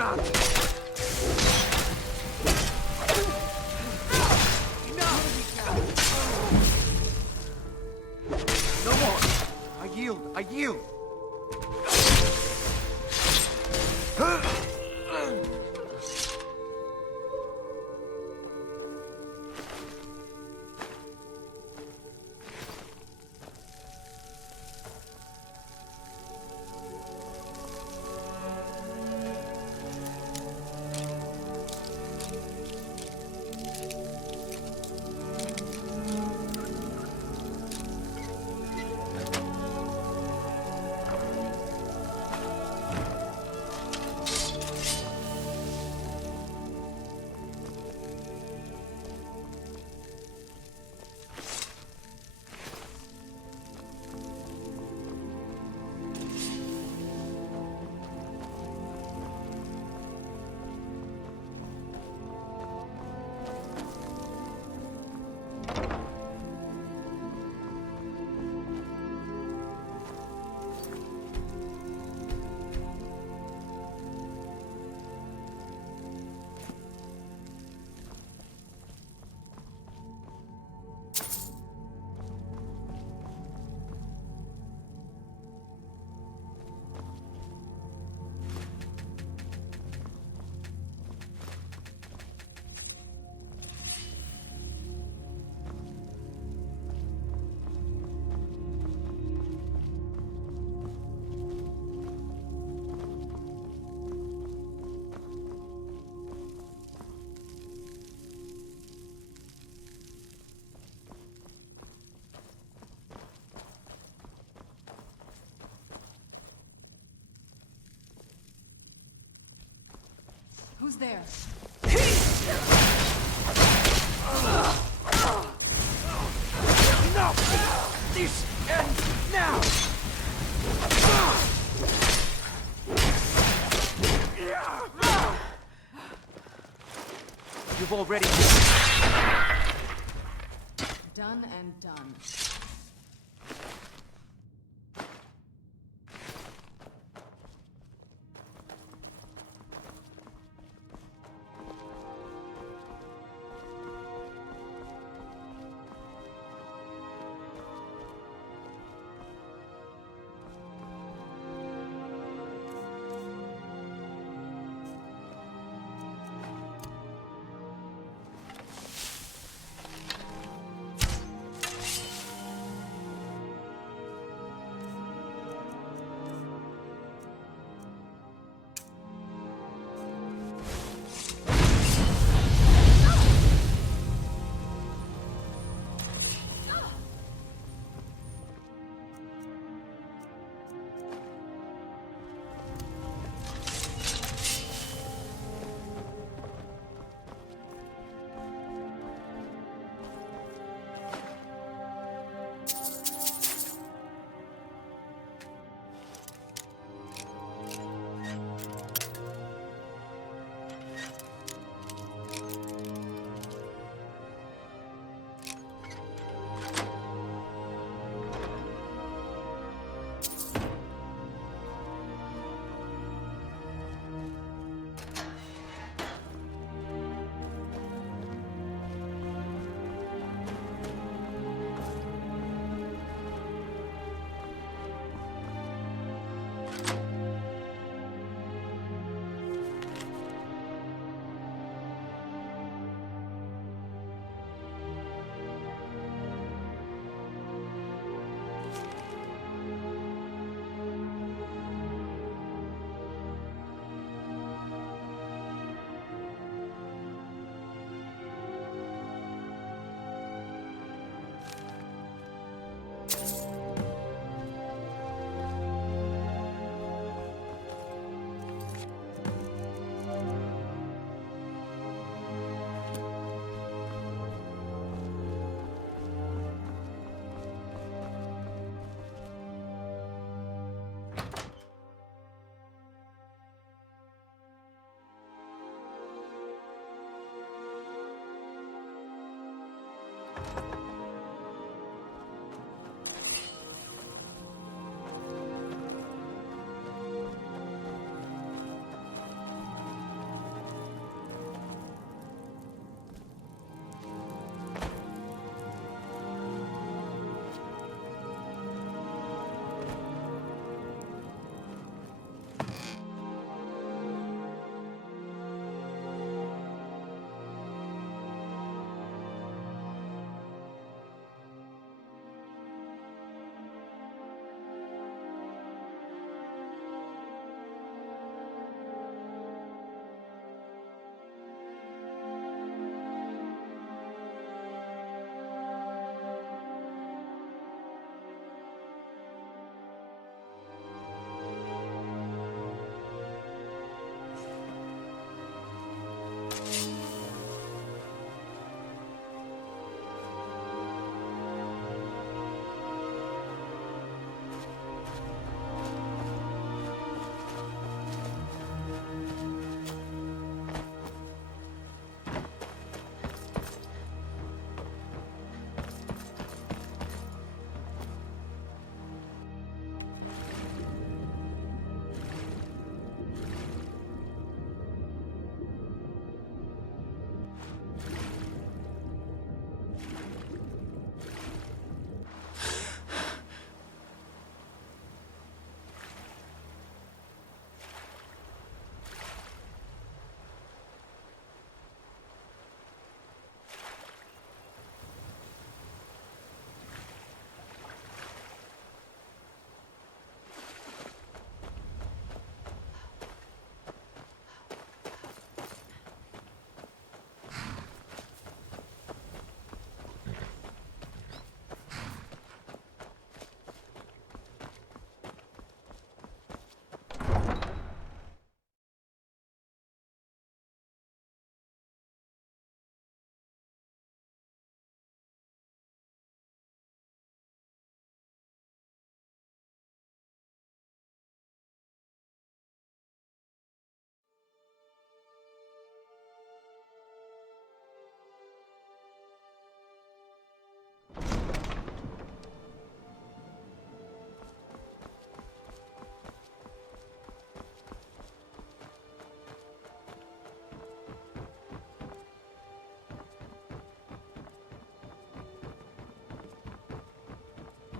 God! No more! I yield! I yield! Who's there? Enough! This ends now! You've already... Done and done.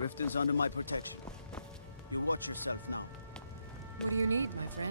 Riften's under my protection. You watch yourself now. What do you need, my friend?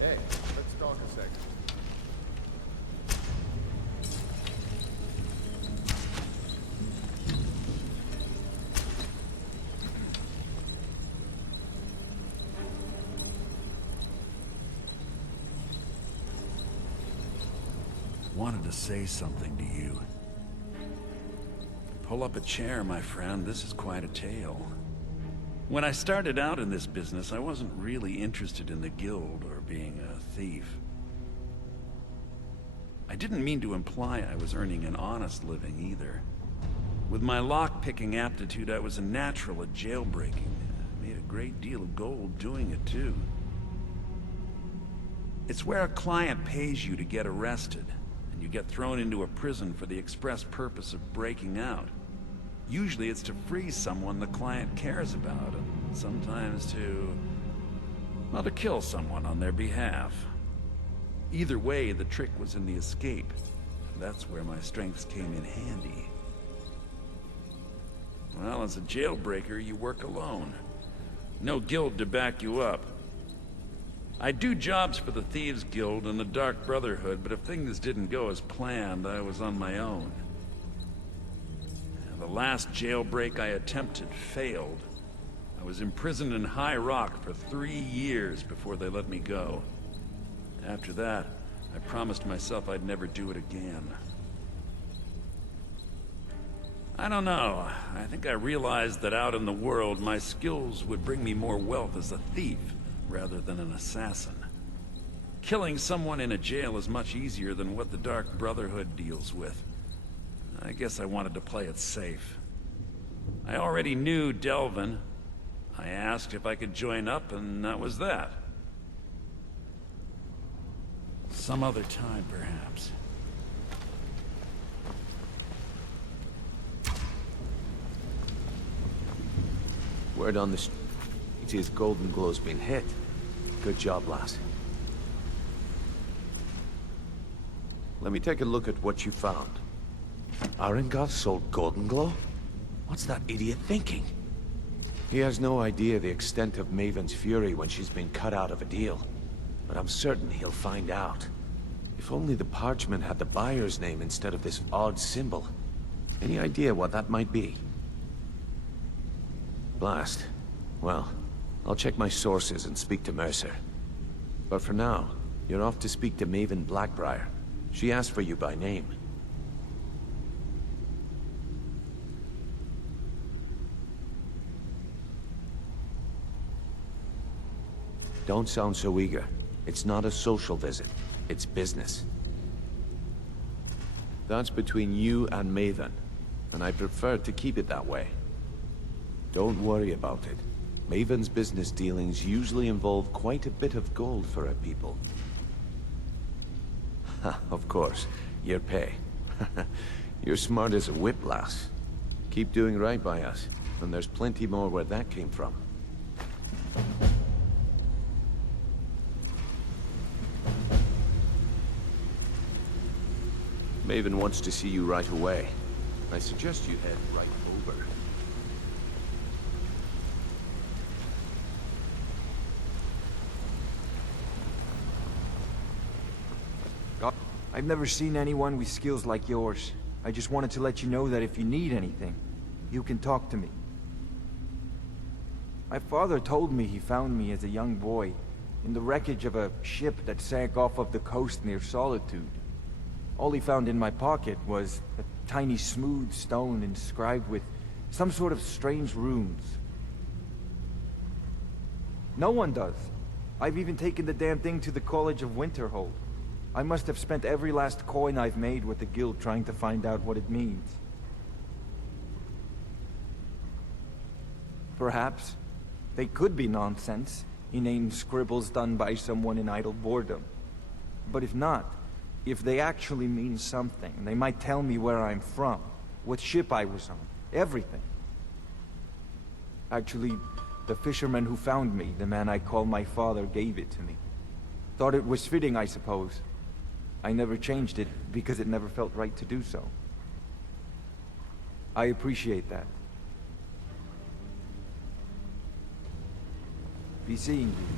Hey, let's talk a second. Wanted to say something to you. Pull up a chair, my friend. This is quite a tale. When I started out in this business, I wasn't really interested in the guild or being a thief. I didn't mean to imply I was earning an honest living either. With my lock-picking aptitude, I was a natural at jailbreaking. I made a great deal of gold doing it, too. It's where a client pays you to get arrested, and you get thrown into a prison for the express purpose of breaking out. Usually it's to free someone the client cares about, and sometimes well, to kill someone on their behalf. Either way, the trick was in the escape. That's where my strengths came in handy. Well, as a jailbreaker, you work alone. No guild to back you up. I do jobs for the Thieves Guild and the Dark Brotherhood, but if things didn't go as planned, I was on my own. The last jailbreak I attempted failed. I was imprisoned in High Rock for 3 years before they let me go. After that, I promised myself I'd never do it again. I don't know. I think I realized that out in the world, my skills would bring me more wealth as a thief rather than an assassin. Killing someone in a jail is much easier than what the Dark Brotherhood deals with. I guess I wanted to play it safe. I already knew Delvin. I asked if I could join up, and that was that. Some other time, perhaps. Word on the street is Golden Glow's been hit. Good job, lass. Let me take a look at what you found. Arengoth sold Golden Glow? What's that idiot thinking? He has no idea the extent of Maven's fury when she's been cut out of a deal. But I'm certain he'll find out. If only the parchment had the buyer's name instead of this odd symbol. Any idea what that might be? Blast. Well, I'll check my sources and speak to Mercer. But for now, you're off to speak to Maven Blackbriar. She asked for you by name. Don't sound so eager. It's not a social visit. It's business. That's between you and Maven, and I prefer to keep it that way. Don't worry about it. Maven's business dealings usually involve quite a bit of gold for her people. Ha, of course. Your pay. You're smart as a whip, lass. Keep doing right by us, and there's plenty more where that came from. Maven wants to see you right away. I suggest you head right over. I've never seen anyone with skills like yours. I just wanted to let you know that if you need anything, you can talk to me. My father told me he found me as a young boy in the wreckage of a ship that sank off of the coast near Solitude. All he found in my pocket was a tiny smooth stone inscribed with some sort of strange runes. No one does. I've even taken the damn thing to the College of Winterhold. I must have spent every last coin I've made with the guild trying to find out what it means. Perhaps they could be nonsense, inane scribbles done by someone in idle boredom. But if not, if they actually mean something, they might tell me where I'm from, what ship I was on, everything. Actually, the fisherman who found me, the man I call my father, gave it to me. Thought it was fitting, I suppose. I never changed it because it never felt right to do so. I appreciate that. Be seeing you.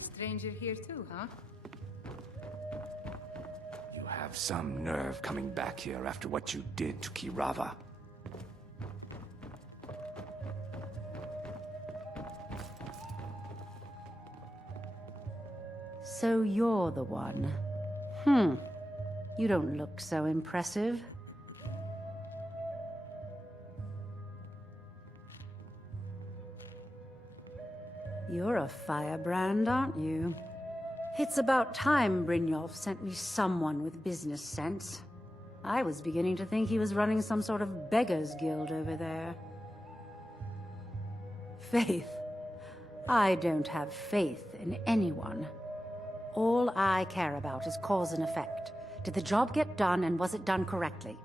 Stranger here too, huh? You have some nerve coming back here after what you did to Kirava. So you're the one. You don't look so impressive. You're a firebrand, aren't you? It's about time Brynjolf sent me someone with business sense. I was beginning to think he was running some sort of beggars guild over there. Faith. I don't have faith in anyone. All I care about is cause and effect. Did the job get done, and was it done correctly?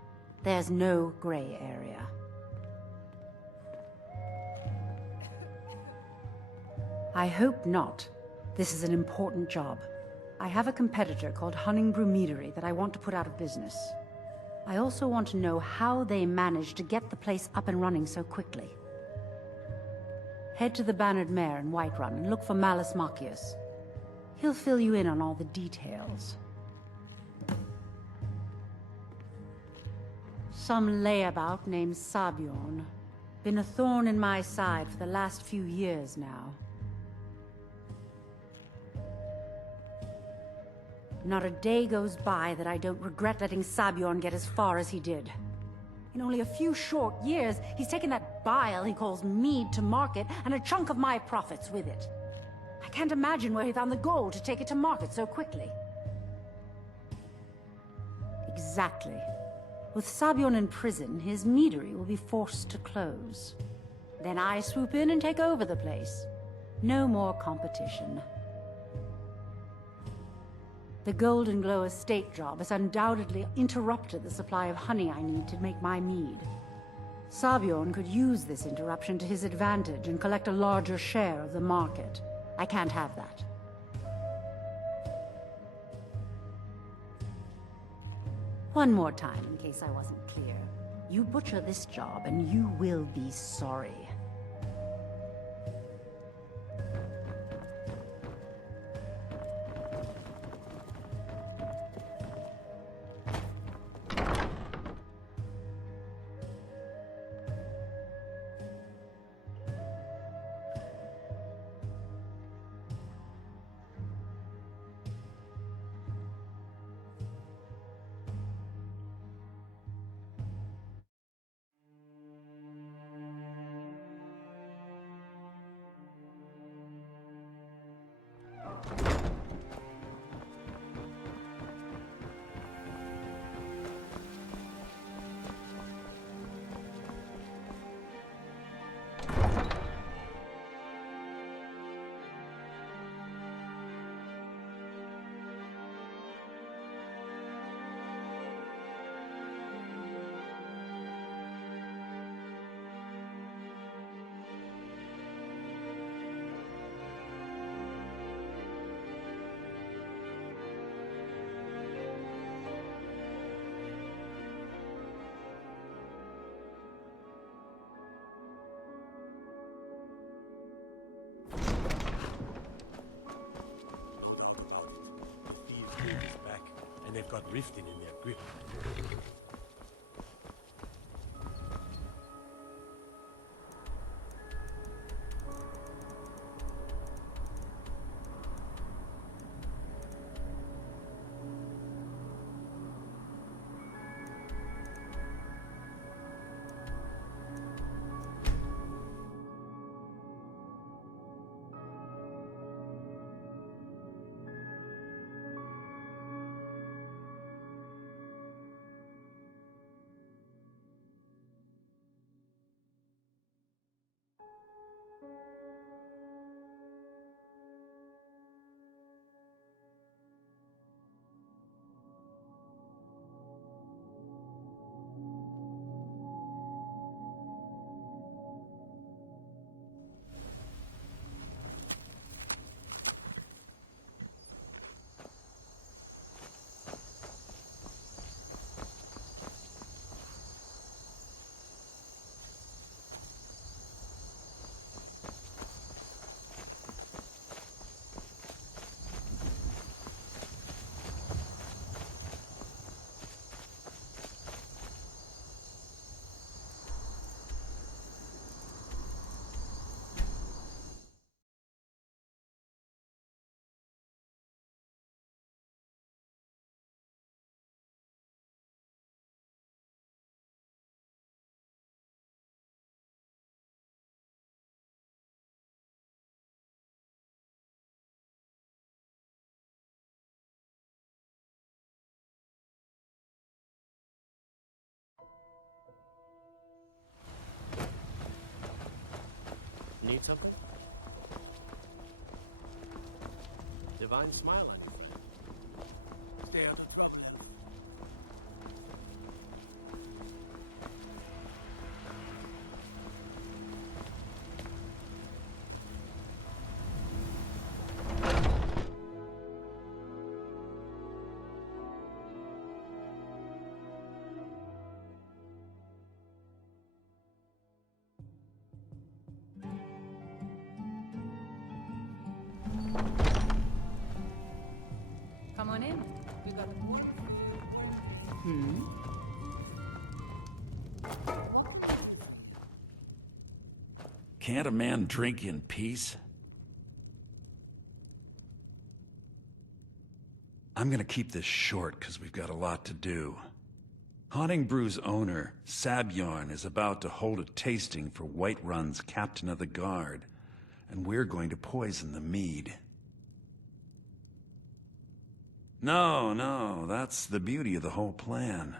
There's no gray area. I hope not. This is an important job. I have a competitor called Hunningbrew Meadery that I want to put out of business. I also want to know how they managed to get the place up and running so quickly. Head to the Bannered Mare in Whiterun and look for Malus Macius. He'll fill you in on all the details. Some layabout named Sabjorn. Been a thorn in my side for the last few years now. Not a day goes by that I don't regret letting Sabjorn get as far as he did. In only a few short years, he's taken that bile he calls mead to market, and a chunk of my profits with it. I can't imagine where he found the gold to take it to market so quickly. Exactly. With Sabjorn in prison, his meadery will be forced to close. Then I swoop in and take over the place. No more competition. The Golden Glow estate job has undoubtedly interrupted the supply of honey I need to make my mead. Sabjorn could use this interruption to his advantage and collect a larger share of the market. I can't have that. One more time, in case I wasn't clear. You butcher this job, and you will be sorry. They've got Riften in their grip. Need something? Divine smiling. Stay out of trouble. Come on in. We got a water for you. What? Can't a man drink in peace? I'm gonna keep this short, because we've got a lot to do. Haunting Brew's owner, Sabjorn, is about to hold a tasting for Whiterun's Captain of the Guard, and we're going to poison the mead. No, that's the beauty of the whole plan.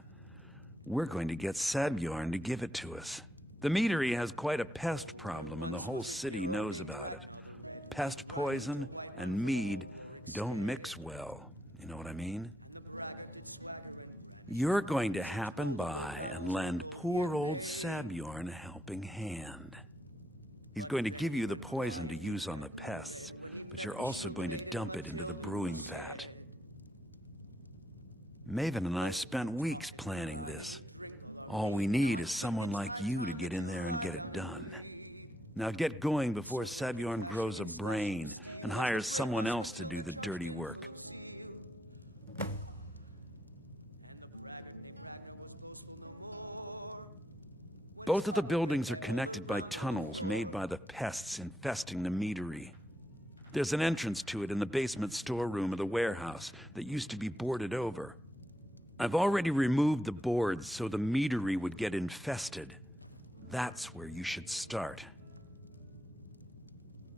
We're going to get Sabjorn to give it to us. The meadery has quite a pest problem, and the whole city knows about it. Pest poison and mead don't mix well, you know what I mean? You're going to happen by and lend poor old Sabjorn a helping hand. He's going to give you the poison to use on the pests, but you're also going to dump it into the brewing vat. Maven and I spent weeks planning this. All we need is someone like you to get in there and get it done. Now get going before Sabjorn grows a brain and hires someone else to do the dirty work. Both of the buildings are connected by tunnels made by the pests infesting the meadery. There's an entrance to it in the basement storeroom of the warehouse that used to be boarded over. I've already removed the boards so the meadery would get infested. That's where you should start.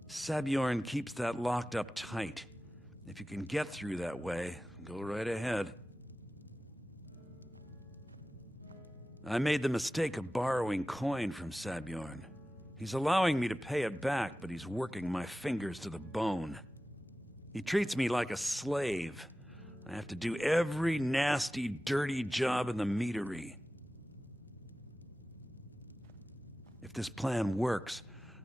Sabjorn keeps that locked up tight. If you can get through that way, go right ahead. I made the mistake of borrowing coin from Sabjorn. He's allowing me to pay it back, but he's working my fingers to the bone. He treats me like a slave. I have to do every nasty, dirty job in the meadery. If this plan works,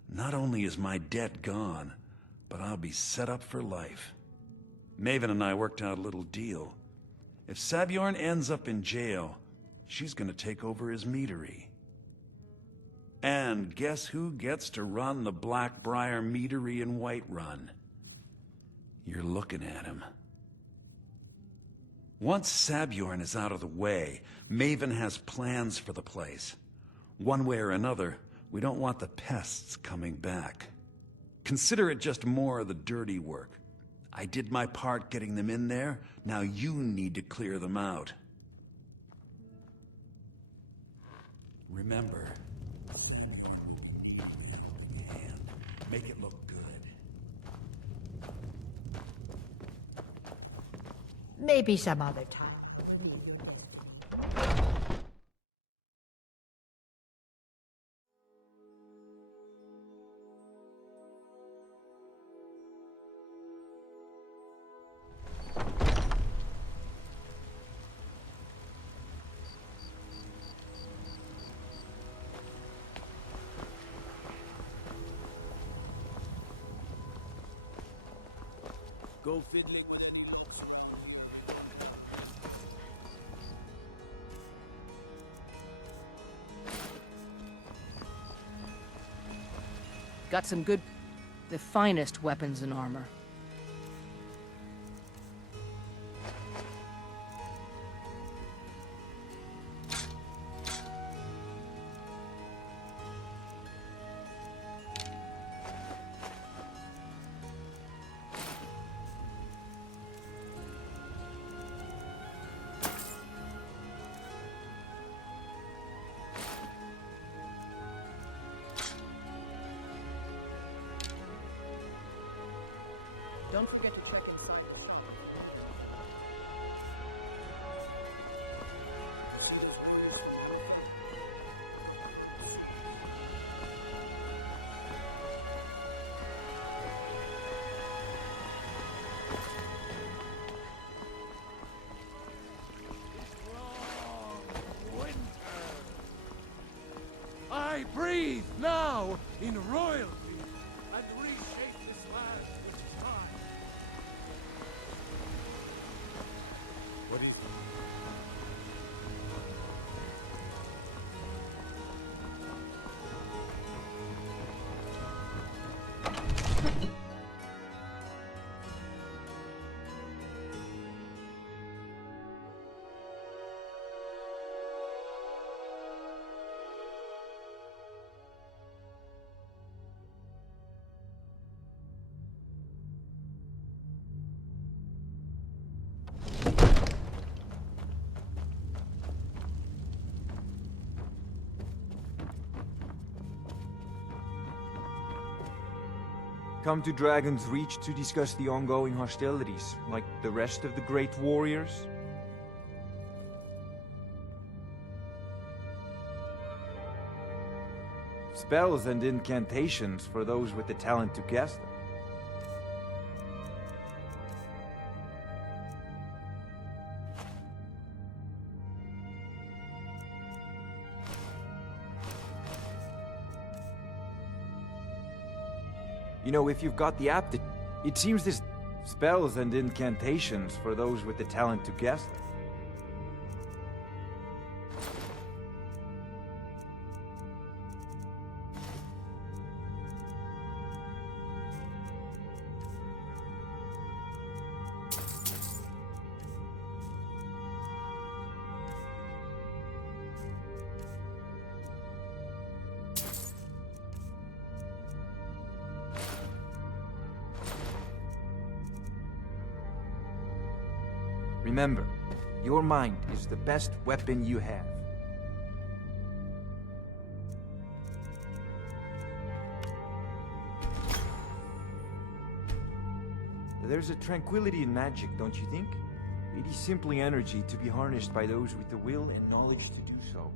not only is my debt gone, but I'll be set up for life. Maven and I worked out a little deal. If Sabjorn ends up in jail, she's gonna take over his meadery. And guess who gets to run the Blackbriar meadery in Whiterun? You're looking at him. Once Sabjorn is out of the way, Maven has plans for the place. One way or another, we don't want the pests coming back. Consider it just more of the dirty work. I did my part getting them in there, now you need to clear them out. Remember, and make it look good. Maybe some other time. Go fiddling with any laws around. Got some good, the finest weapons and armor. Don't forget to check inside the shop. I breathe now in royalty and reshape this land which is mine. What do you Come to Dragon's Reach to discuss the ongoing hostilities, like the rest of the great warriors? Spells and incantations for those with the talent to cast them. You know, if you've got the aptitude, it seems this spells and incantations for those with the talent to cast them. Remember, your mind is the best weapon you have. There's a tranquility in magic, don't you think? It is simply energy to be harnessed by those with the will and knowledge to do so.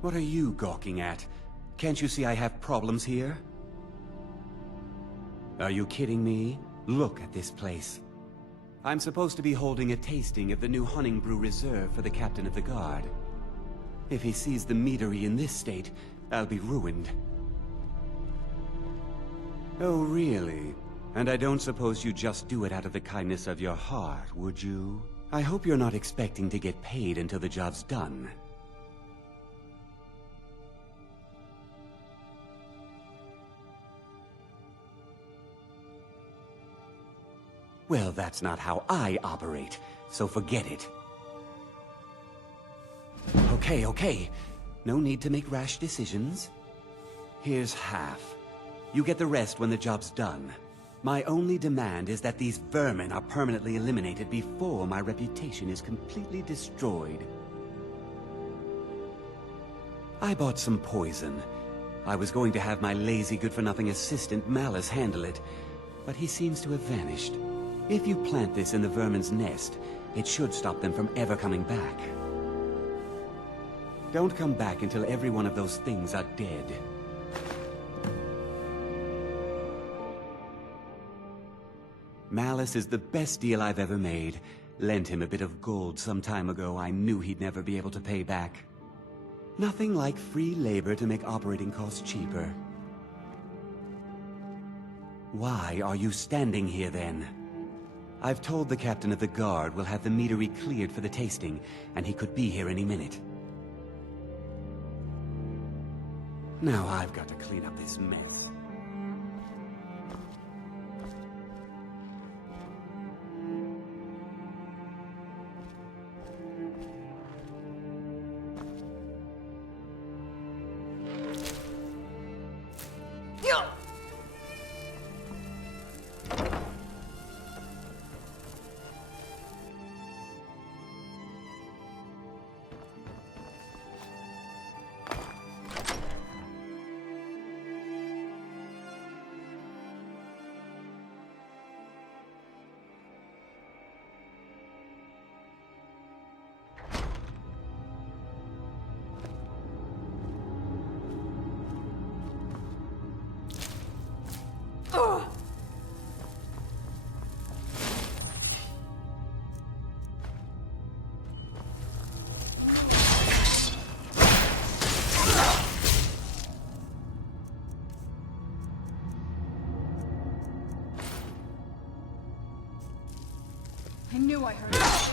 What are you gawking at? Can't you see I have problems here? Are you kidding me? Look at this place. I'm supposed to be holding a tasting of the new Hunting Brew Reserve for the Captain of the Guard. If he sees the meadery in this state, I'll be ruined. Oh, really? And I don't suppose you just do it out of the kindness of your heart, would you? I hope you're not expecting to get paid until the job's done. Well, that's not how I operate, so forget it. Okay. No need to make rash decisions. Here's half. You get the rest when the job's done. My only demand is that these vermin are permanently eliminated before my reputation is completely destroyed. I bought some poison. I was going to have my lazy good-for-nothing assistant Malice handle it, but he seems to have vanished. If you plant this in the vermin's nest, it should stop them from ever coming back. Don't come back until every one of those things are dead. Malice is the best deal I've ever made. Lent him a bit of gold some time ago I knew he'd never be able to pay back. Nothing like free labor to make operating costs cheaper. Why are you standing here then? I've told the Captain of the Guard we'll have the meadery cleared for the tasting, and he could be here any minute. Now I've got to clean up this mess. I knew I heard it.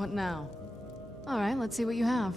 What now? Alright, let's see what you have.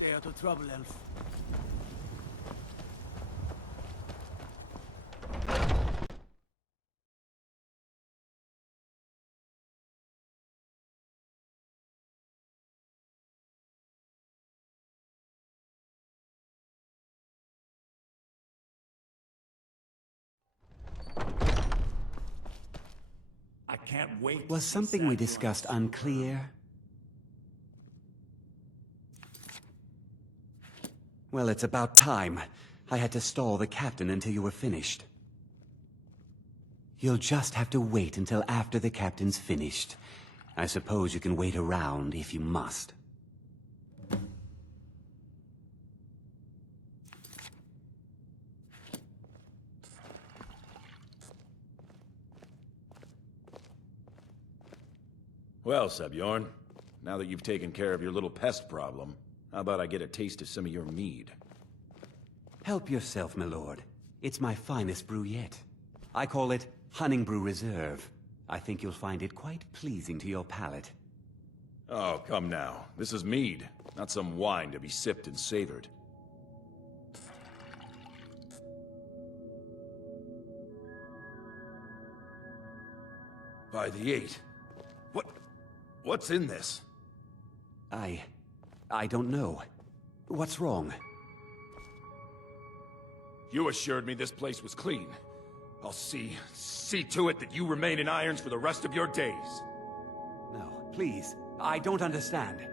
Stay out of trouble, Elf. I can't wait. Was something we discussed unclear? Well, it's about time. I had to stall the captain until you were finished. You'll just have to wait until after the captain's finished. I suppose you can wait around if you must. Well, Sebjorn, now that you've taken care of your little pest problem, how about I get a taste of some of your mead? Help yourself, my lord. It's my finest brew yet. I call it Hunning Brew Reserve. I think you'll find it quite pleasing to your palate. Oh, come now. This is mead, not some wine to be sipped and savored. By the 8. What's in this? I don't know. What's wrong? You assured me this place was clean. I'll see to it that you remain in irons for the rest of your days. No, please. I don't understand.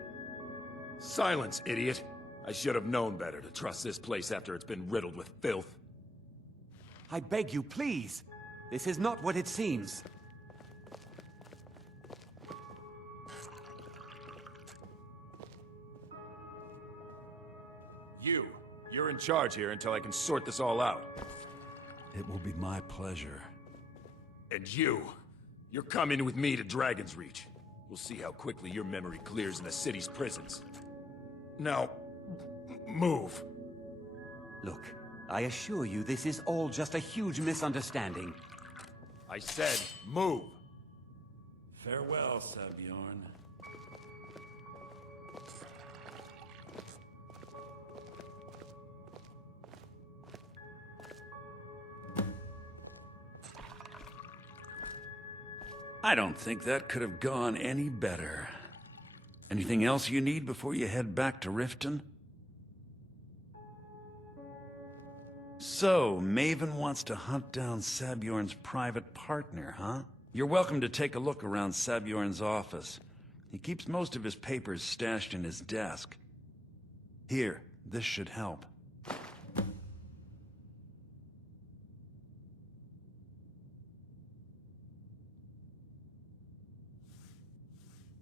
Silence, idiot. I should have known better to trust this place after it's been riddled with filth. I beg you, please. This is not what it seems. You're in charge here until I can sort this all out. It will be my pleasure. And you're coming with me to Dragon's Reach. We'll see how quickly your memory clears in the city's prisons. Now, move. Look, I assure you this is all just a huge misunderstanding. I said, move. Farewell, Sebjorn. I don't think that could have gone any better. Anything else you need before you head back to Riften? So, Maven wants to hunt down Sabjorn's private partner, huh? You're welcome to take a look around Sabjorn's office. He keeps most of his papers stashed in his desk. Here, this should help.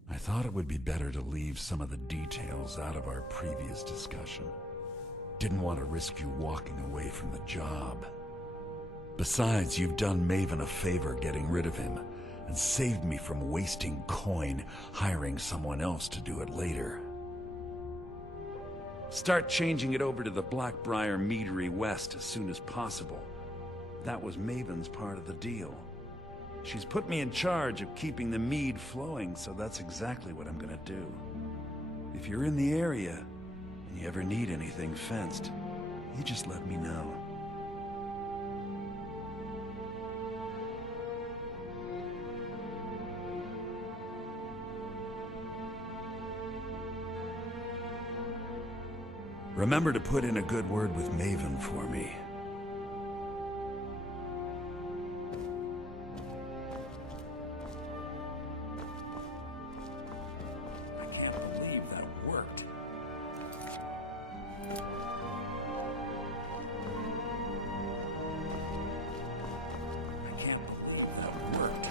I thought it would be better to leave some of the details out of our previous discussion. Didn't want to risk you walking away from the job. Besides, you've done Maven a favor getting rid of him, and saved me from wasting coin hiring someone else to do it later. Start changing it over to the Blackbriar Meadery West as soon as possible. That was Maven's part of the deal. She's put me in charge of keeping the mead flowing, so that's exactly what I'm gonna do. If you're in the area, and you ever need anything fenced, you just let me know. Remember to put in a good word with Maven for me. I can't believe that worked. I can't believe that worked.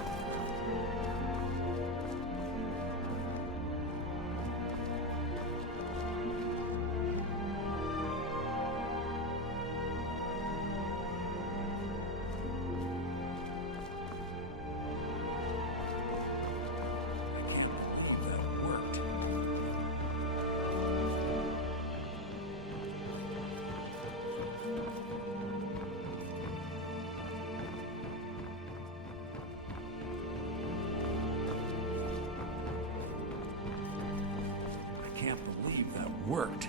I can't believe that worked.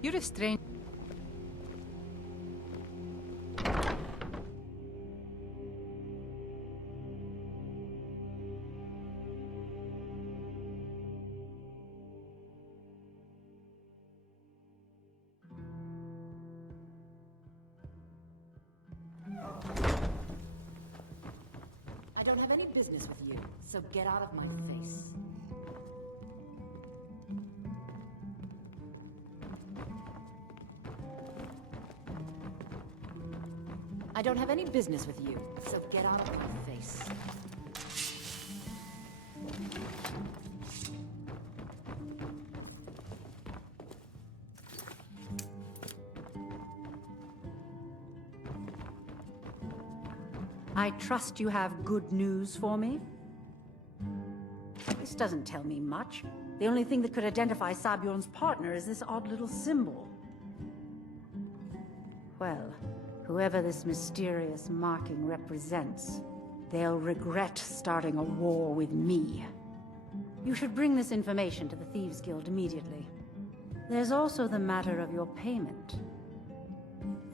You're a strange... I don't have any business with you, so get out of my face. I don't have any business with you, so get out of my face. I trust you have good news for me? This doesn't tell me much. The only thing that could identify Sabjorn's partner is this odd little symbol. Well, whoever this mysterious marking represents, they'll regret starting a war with me. You should bring this information to the Thieves Guild immediately. There's also the matter of your payment.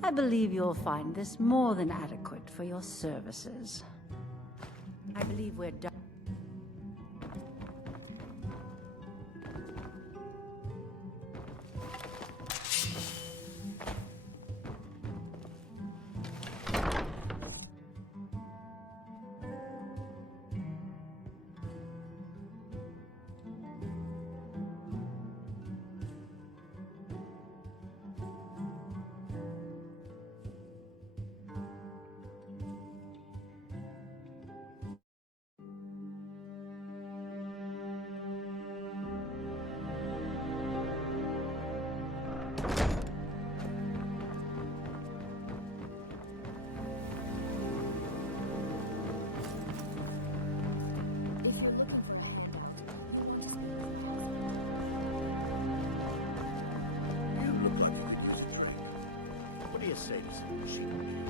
I believe you'll find this more than adequate for your services. I believe we're done. Say to some machine.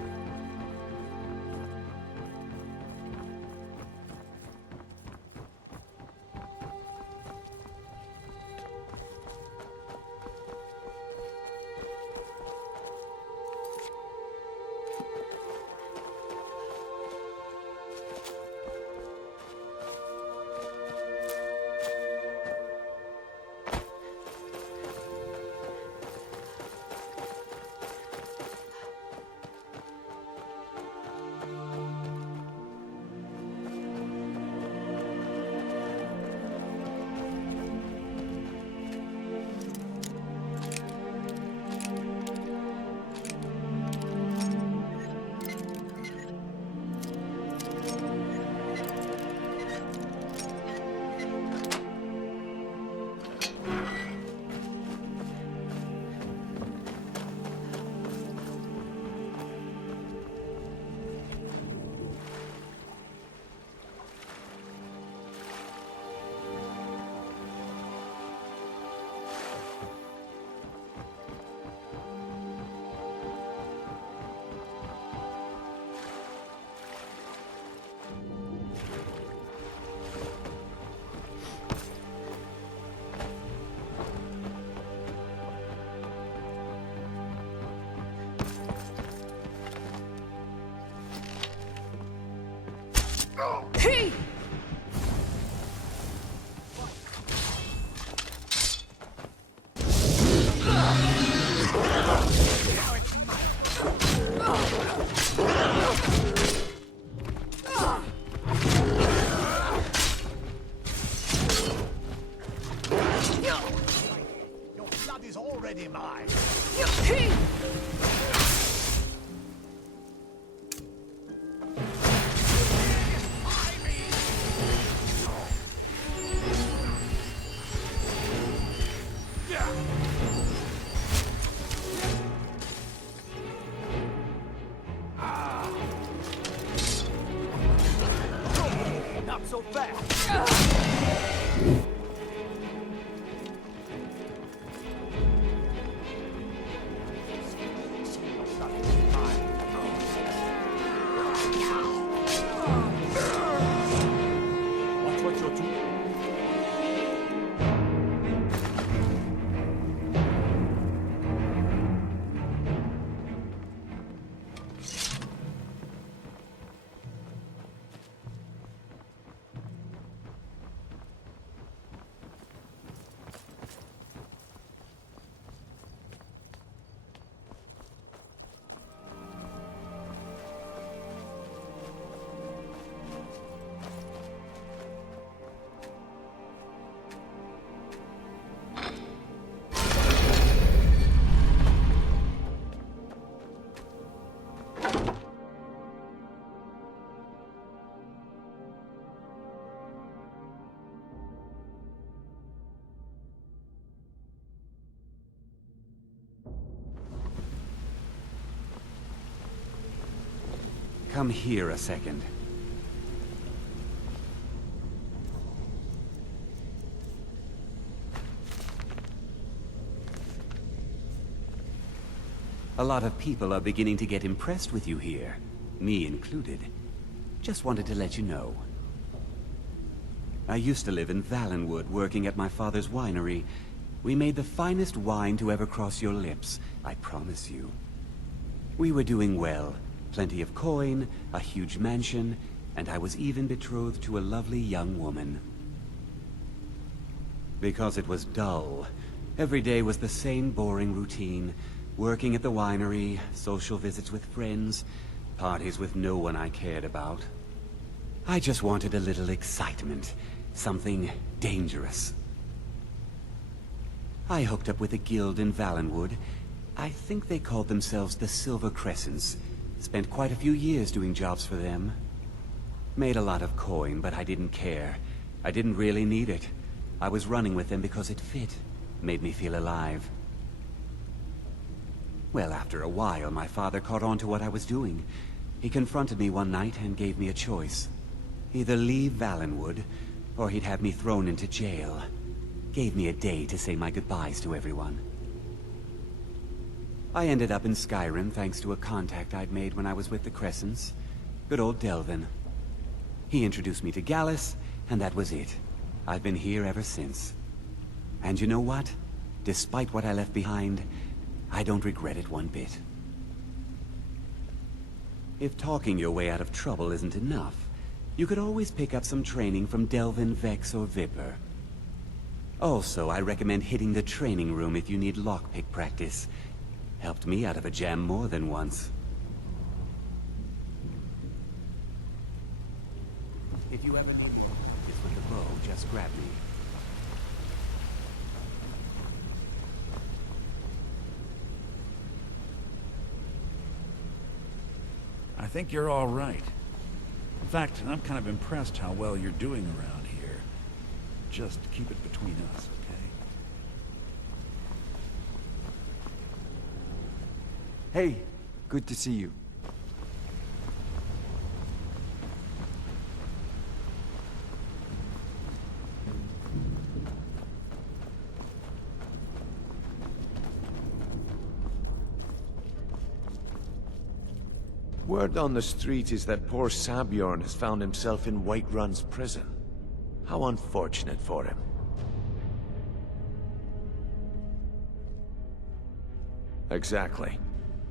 Hey! Your blood is already mine. Not so fast! Watch what you're doing. Come here a second. A lot of people are beginning to get impressed with you here, me included. Just wanted to let you know. I used to live in Valenwood, working at my father's winery. We made the finest wine to ever cross your lips, I promise you. We were doing well. Plenty of coin, a huge mansion, and I was even betrothed to a lovely young woman. Because it was dull. Every day was the same boring routine. Working at the winery, social visits with friends, parties with no one I cared about. I just wanted a little excitement. Something dangerous. I hooked up with a guild in Valenwood. I think they called themselves the Silver Crescents. Spent quite a few years doing jobs for them. Made a lot of coin, but I didn't care. I didn't really need it. I was running with them because it fit. Made me feel alive. Well, after a while, my father caught on to what I was doing. He confronted me one night and gave me a choice. Either leave Valenwood, or he'd have me thrown into jail. Gave me a day to say my goodbyes to everyone. I ended up in Skyrim thanks to a contact I'd made when I was with the Crescents. Good old Delvin. He introduced me to Gallus, and that was it. I've been here ever since. And you know what? Despite what I left behind, I don't regret it one bit. If talking your way out of trouble isn't enough, you could always pick up some training from Delvin, Vex, or Viper. Also, I recommend hitting the training room if you need lockpick practice. Helped me out of a jam more than once. If you ever need it's with the bow, just grab me. I think you're all right. In fact, I'm kind of impressed how well you're doing around here. Just keep it between us, okay? Hey, good to see you. Word on the street is that poor Sabjorn has found himself in Whiterun's prison. How unfortunate for him. Exactly.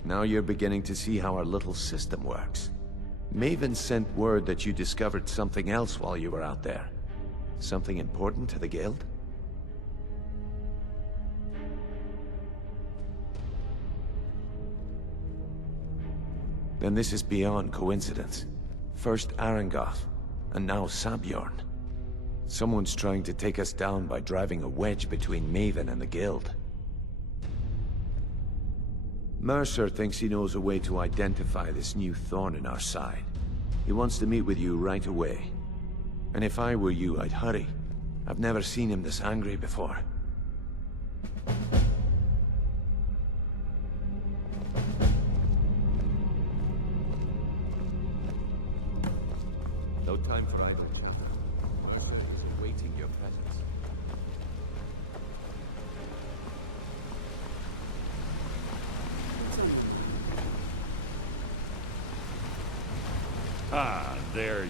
Now you're beginning to see how our little system works. Maven sent word that you discovered something else while you were out there. Something important to the guild? Then this is beyond coincidence. First Arangoth, and now Sabjorn. Someone's trying to take us down by driving a wedge between Maven and the guild. Mercer thinks he knows a way to identify this new thorn in our side. He wants to meet with you right away. And if I were you, I'd hurry. I've never seen him this angry before. No time for idle chatter. Waiting your presence. Ah, there you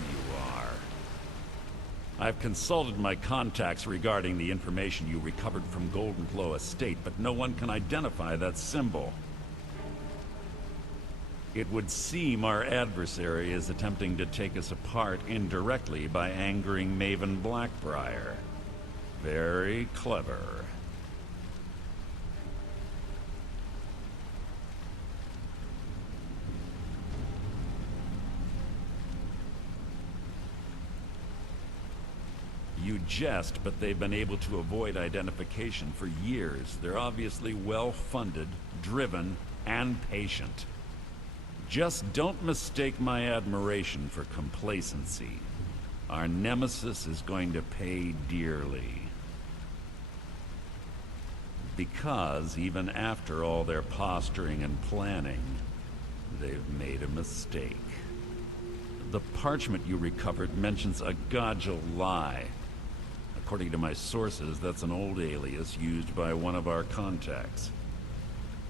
are. I've consulted my contacts regarding the information you recovered from Goldenglow Estate, but no one can identify that symbol. It would seem our adversary is attempting to take us apart indirectly by angering Maven Blackbriar. Very clever. You jest, but they've been able to avoid identification for years. They're obviously well-funded, driven, and patient. Just don't mistake my admiration for complacency. Our nemesis is going to pay dearly. Because even after all their posturing and planning, they've made a mistake. The parchment you recovered mentions a Godjal lie. According to my sources, that's an old alias used by one of our contacts.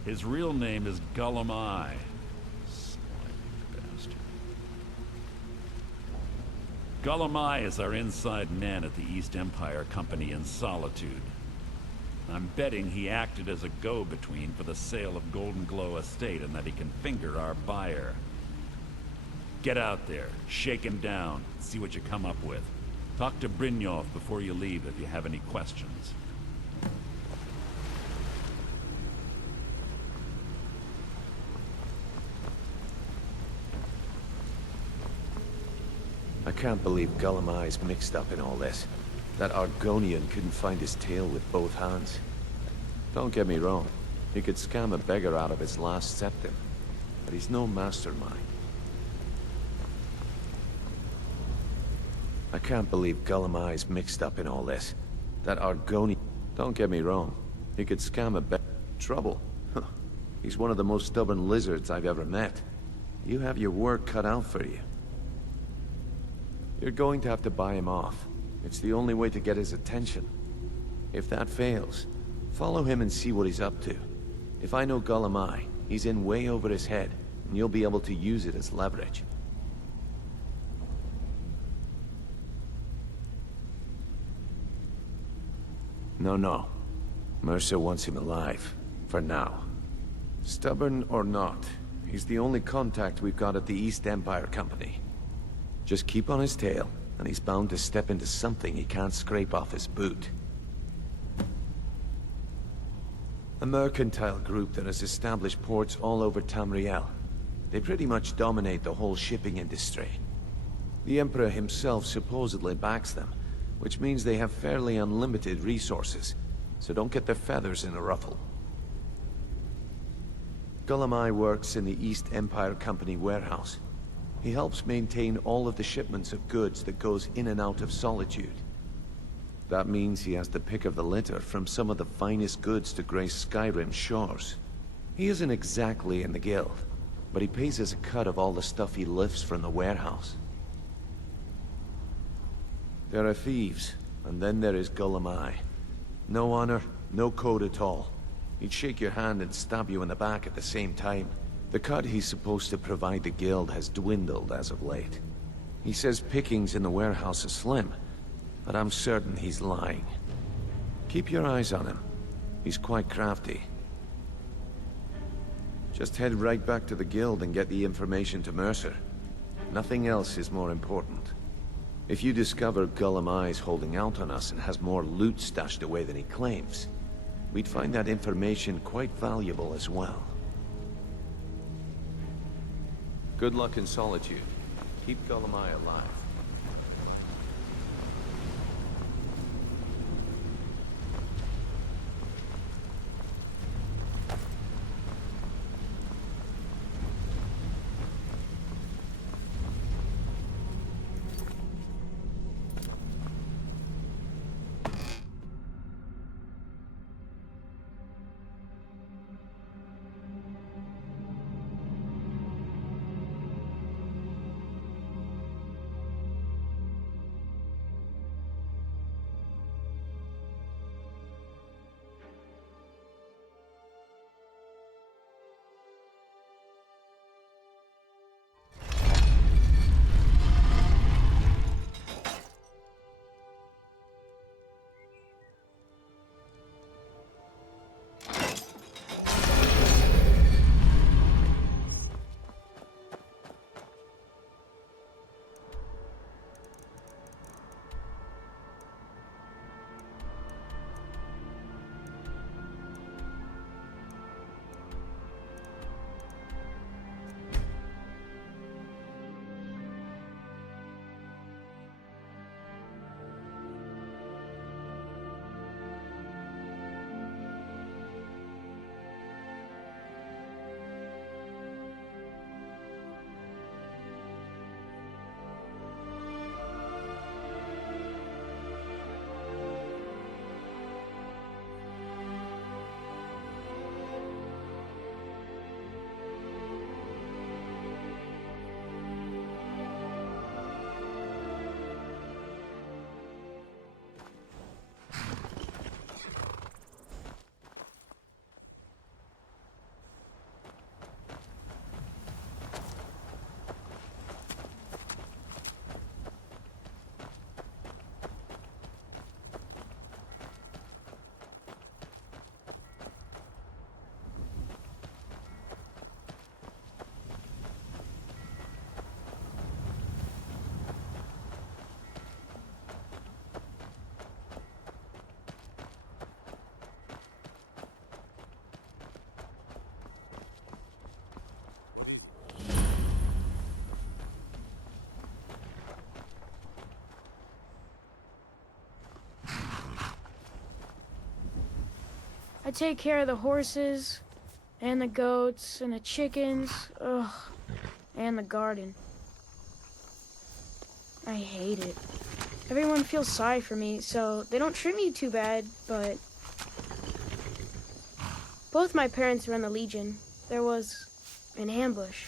His real name is Gullum Eye. Slimy bastard. Gullum Eye is our inside man at the East Empire Company in Solitude. I'm betting he acted as a go-between for the sale of Golden Glow Estate and that he can finger our buyer. Get out there, shake him down, see what you come up with. Talk to Brynjolf before you leave if you have any questions. I can't believe Gullum Eye's mixed up in all this. That Argonian couldn't find his tail with both hands. Don't get me wrong, he could scam a beggar out of his last septim, but he's no mastermind. I can't believe Gullum Eye's mixed up in all this. That Argonian... Don't get me wrong, he could scam a beggar... Trouble? Huh. He's one of the most stubborn lizards I've ever met. You have your work cut out for you. You're going to have to buy him off. It's the only way to get his attention. If that fails, follow him and see what he's up to. If I know Gullum Eye, he's in way over his head, and you'll be able to use it as leverage. No. Mercer wants him alive. For now. Stubborn or not, he's the only contact we've got at the East Empire Company. Just keep on his tail, and he's bound to step into something he can't scrape off his boot. A mercantile group that has established ports all over Tamriel. They pretty much dominate the whole shipping industry. The Emperor himself supposedly backs them, which means they have fairly unlimited resources, so don't get their feathers in a ruffle. Gullum Eye works in the East Empire Company warehouse. He helps maintain all of the shipments of goods that goes in and out of Solitude. That means he has the pick of the litter from some of the finest goods to grace Skyrim's shores. He isn't exactly in the guild, but he pays us a cut of all the stuff he lifts from the warehouse. There are thieves, and then there is Gullum Eye. No honor, no code at all. He'd shake your hand and stab you in the back at the same time. The cut he's supposed to provide the guild has dwindled as of late. He says pickings in the warehouse are slim, but I'm certain he's lying. Keep your eyes on him. He's quite crafty. Just head right back to the guild and get the information to Mercer. Nothing else is more important. If you discover Gullum Eye's holding out on us and has more loot stashed away than he claims, we'd find that information quite valuable as well. Good luck in Solitude. Keep Gullum Eye alive. take care of the horses, and the goats, and the chickens, ugh, and the garden. I hate it. Everyone feels sorry for me, so they don't treat me too bad, but... Both my parents were in the Legion. There was an ambush.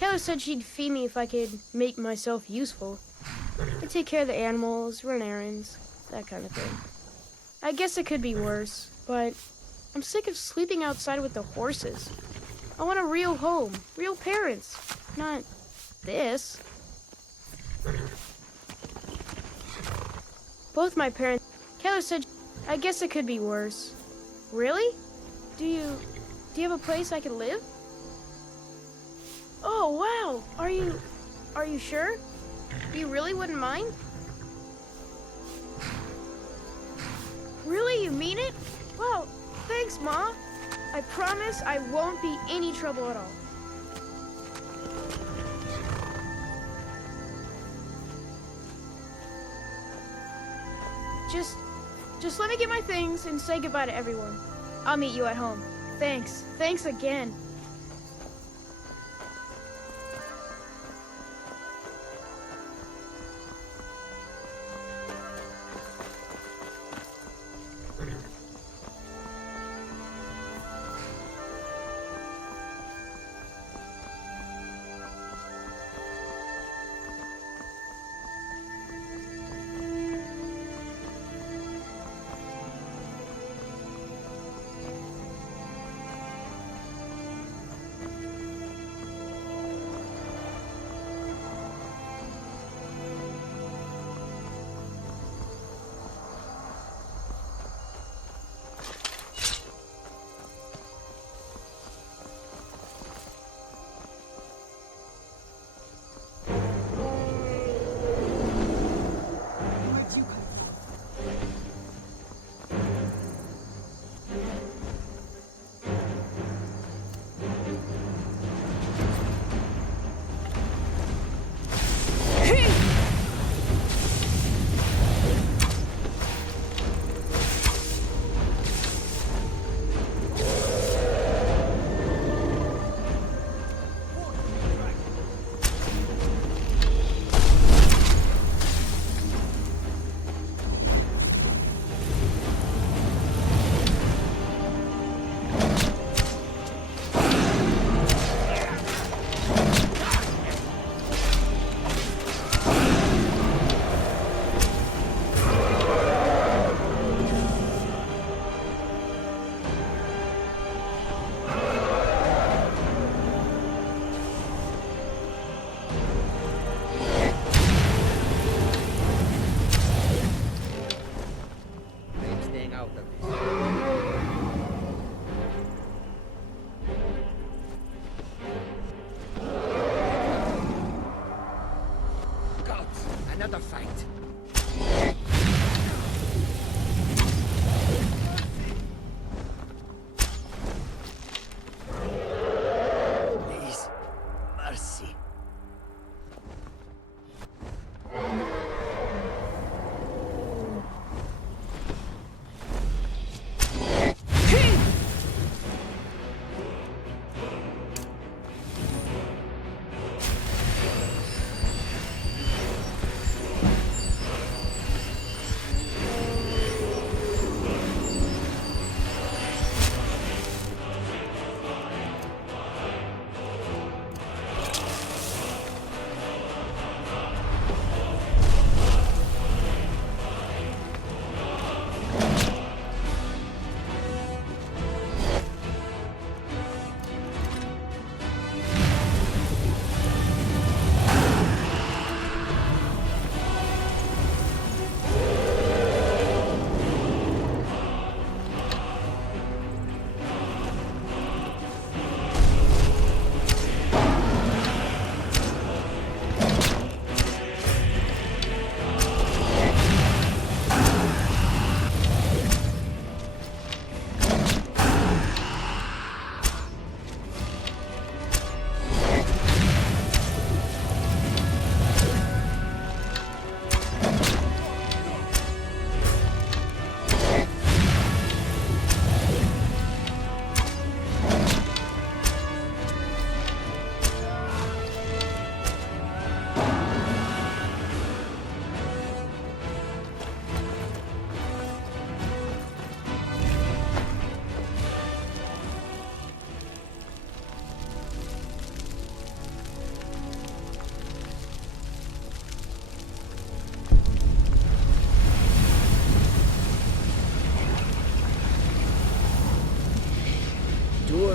Kayla said she'd feed me if I could make myself useful. I take care of the animals, run errands, that kind of thing. I guess it could be worse, but I'm sick of sleeping outside with the horses. I want a real home, real parents, not this. Both my parents... Kayla said... I guess it could be worse. Really? Do you have a place I could live? Oh, wow! Are you sure? You really wouldn't mind? Really? You mean it? Wow, thanks, Ma. I promise I won't be any trouble at all. Just let me get my things and say goodbye to everyone. I'll meet you at home. Thanks. Thanks again.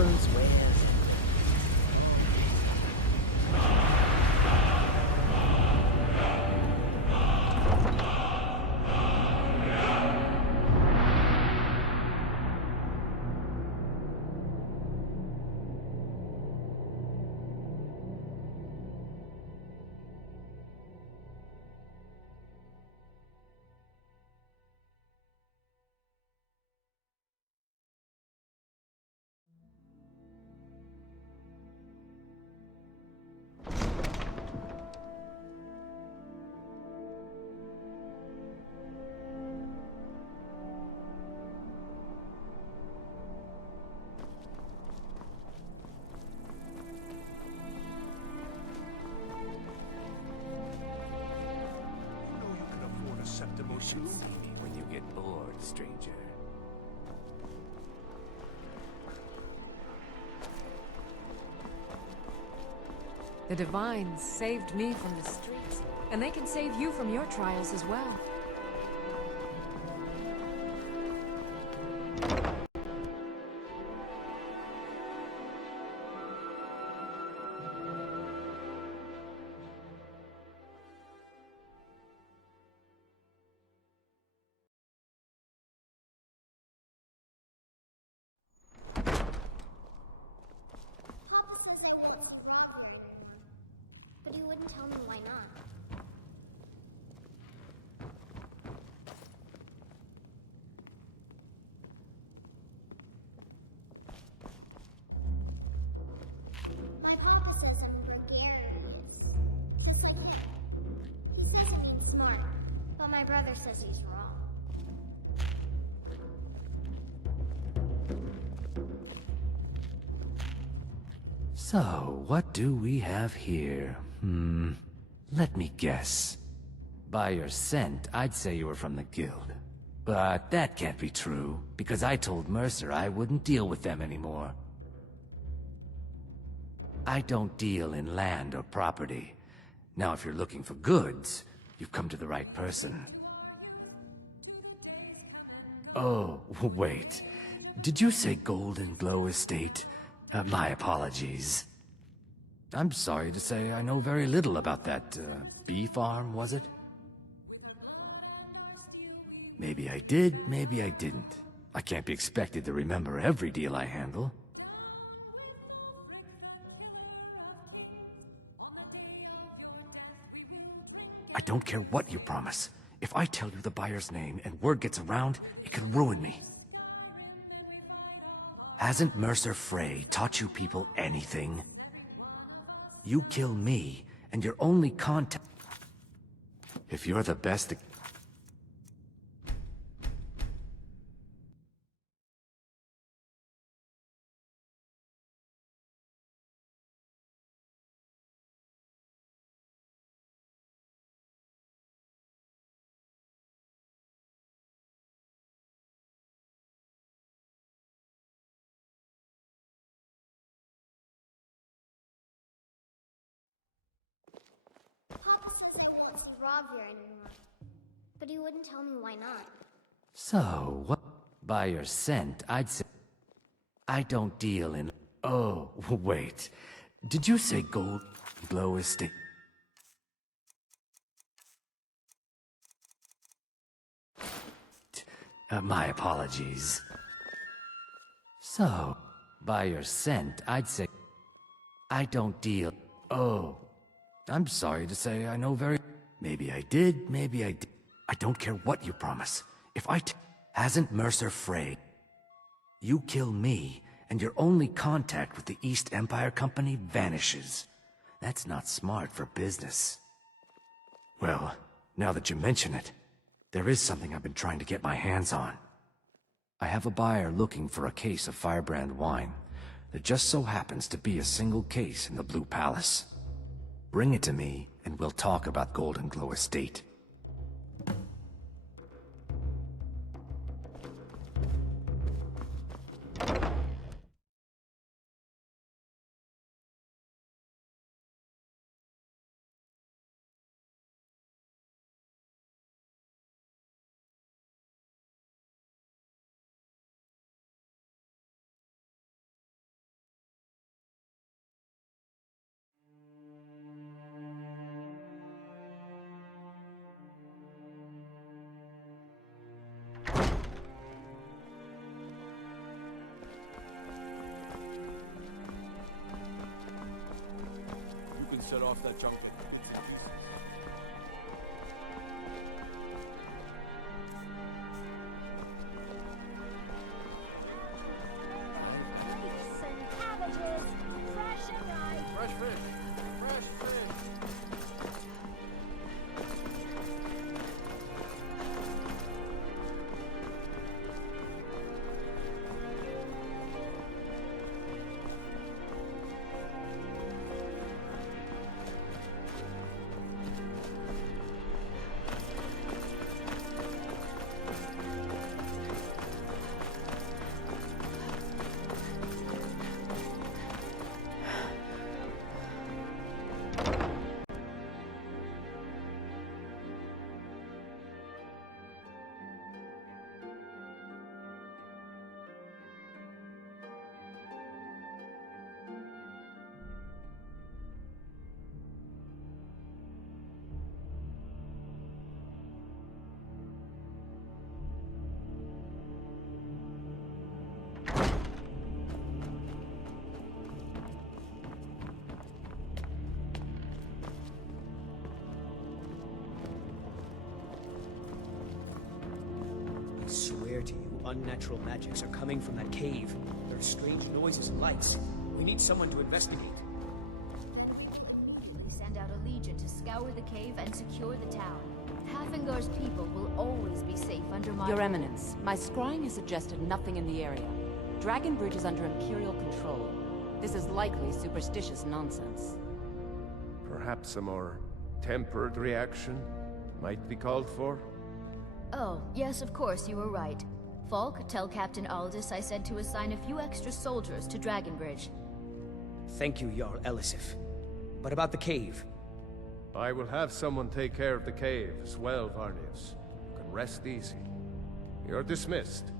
knows where. When you get bored, stranger. The Divines saved me from the streets, and they can save you from your trials as well. But he wouldn't tell me why not. My papa says I'm gregarious. Just like him. He says I'm being smart. But my brother says he's wrong. So, what do we have here? Let me guess. By your scent, I'd say you were from the guild. But that can't be true, because I told Mercer I wouldn't deal with them anymore. I don't deal in land or property. Now, if you're looking for goods, you've come to the right person. Oh, wait. Did you say Golden Glow Estate? My apologies. I'm sorry to say I know very little about that, bee farm, was it? Maybe I did, maybe I didn't. I can't be expected to remember every deal I handle. I don't care what you promise. If I tell you the buyer's name and word gets around, it could ruin me. Hasn't Mercer Frey taught you people anything? You kill me, and your only contact... If you're the best... Papa says I won't see Rob here anymore. But he wouldn't tell me why not. So, what? By your scent, I'd say... I don't deal in... Oh, wait. Did you say Gold Glow Estate? My apologies. So, by your scent, I'd say... I don't deal... Oh, I'm sorry to say I know very... Maybe I did, maybe I did. I don't care what you promise. If I hasn't Mercer Frey... You kill me, and your only contact with the East Empire Company vanishes. That's not smart for business. Well, now that you mention it, there is something I've been trying to get my hands on. I have a buyer looking for a case of Firebrand wine. There just so happens to be a single case in the Blue Palace. Bring it to me, and we'll talk about Golden Glow Estate. set off that junk in bits and pieces. Grapes and cabbages, fresh and ripe. Fresh fish! Fresh fish! I swear to you, unnatural magics are coming from that cave. There are strange noises and lights. We need someone to investigate. We send out a legion to scour the cave and secure the town. Havengar's people will always be safe under my... Your Eminence, my scrying has suggested nothing in the area. Dragonbridge is under Imperial control. This is likely superstitious nonsense. Perhaps a more tempered reaction might be called for? Oh, yes, of course, you were right. Falk, tell Captain Aldous I said to assign a few extra soldiers to Dragonbridge. Thank you, Jarl Elisif. But about the cave? I will have someone take care of the cave as well, Varnius. You can rest easy. You're dismissed.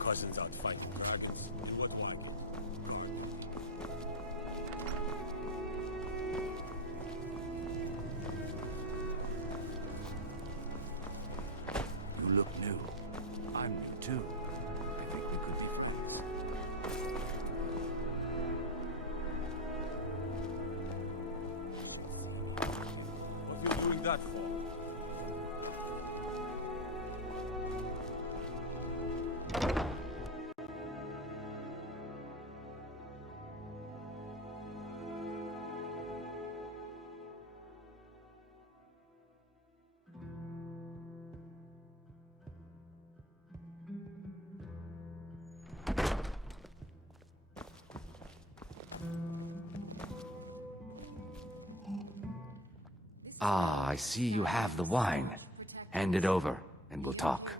Cousin's out fighting dragons. In what wagon? You look new. I'm new too. I think we could be friends. What are you doing that for? Ah, I see you have the wine. Hand it over, and we'll talk.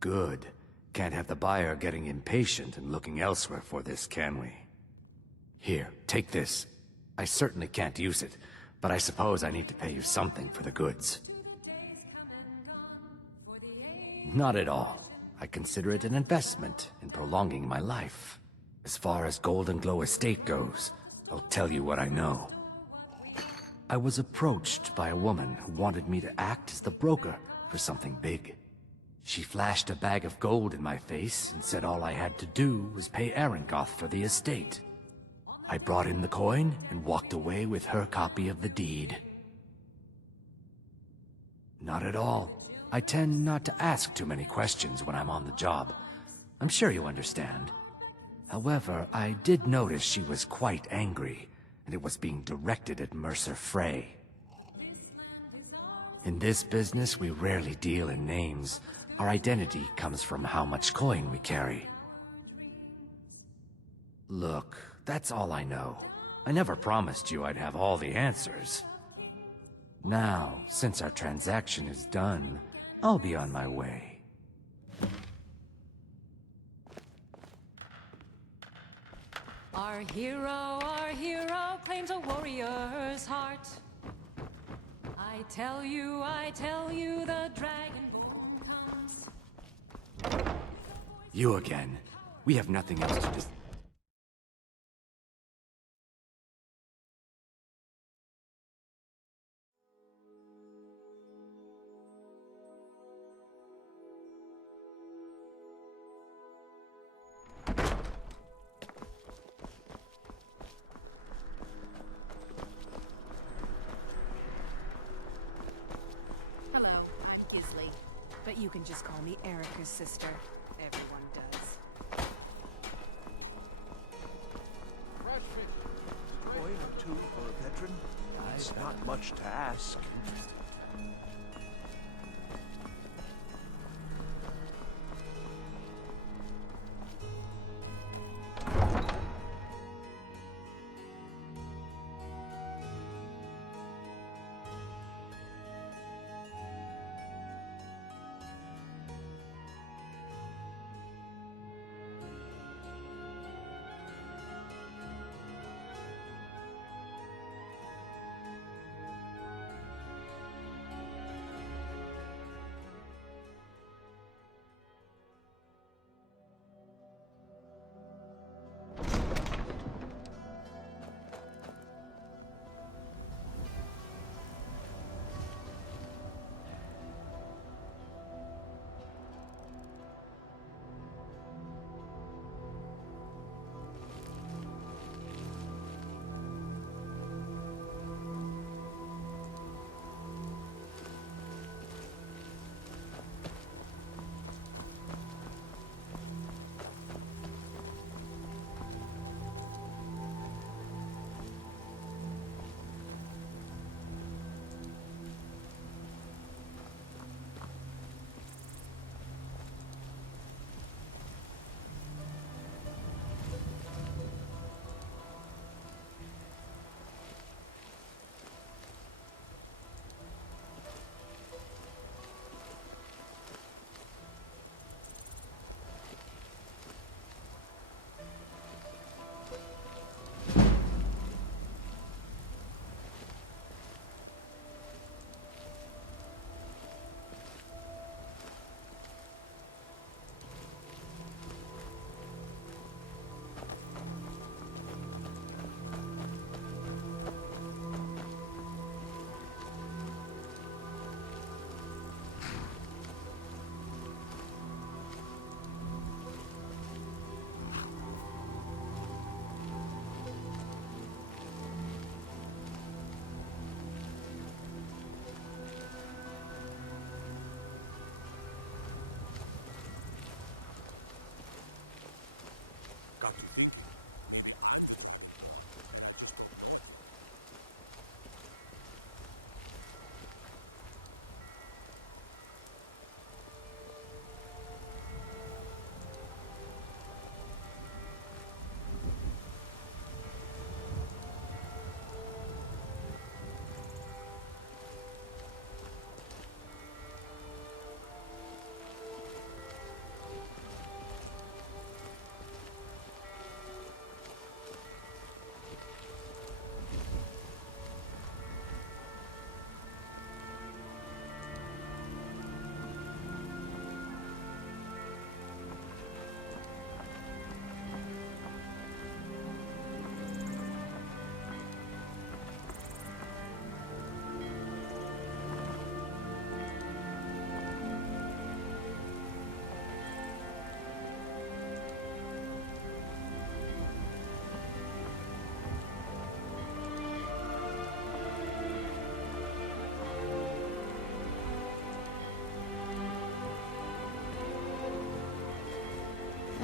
Good. Can't have the buyer getting impatient and looking elsewhere for this, can we? Here, take this. I certainly can't use it, but I suppose I need to pay you something for the goods. Not at all. I consider it an investment in prolonging my life. As far as Golden Glow Estate goes, I'll tell you what I know. I was approached by a woman who wanted me to act as the broker for something big. She flashed a bag of gold in my face and said all I had to do was pay Arangoth for the estate. I brought in the coin and walked away with her copy of the deed. Not at all. I tend not to ask too many questions when I'm on the job. I'm sure you understand. However, I did notice she was quite angry, and it was being directed at Mercer Frey. In this business, we rarely deal in names. Our identity comes from how much coin we carry. Look, that's all I know. I never promised you I'd have all the answers. Now, since our transaction is done, I'll be on my way. Our hero claims a warrior's heart. I tell you, the Dragonborn comes. You again. We have nothing else to do. Hello, I'm Gisley. But you can just call me Erica's sister. Everyone does. Coin or two for a veteran? That's not much to ask.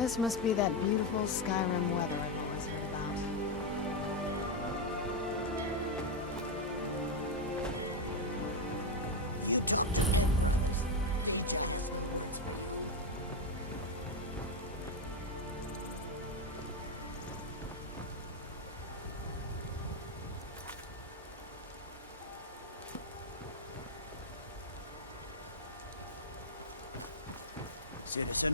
This must be that beautiful Skyrim weather I've always heard about. Citizen?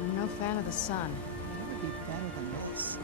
I'm no fan of the sun. It would be better than this.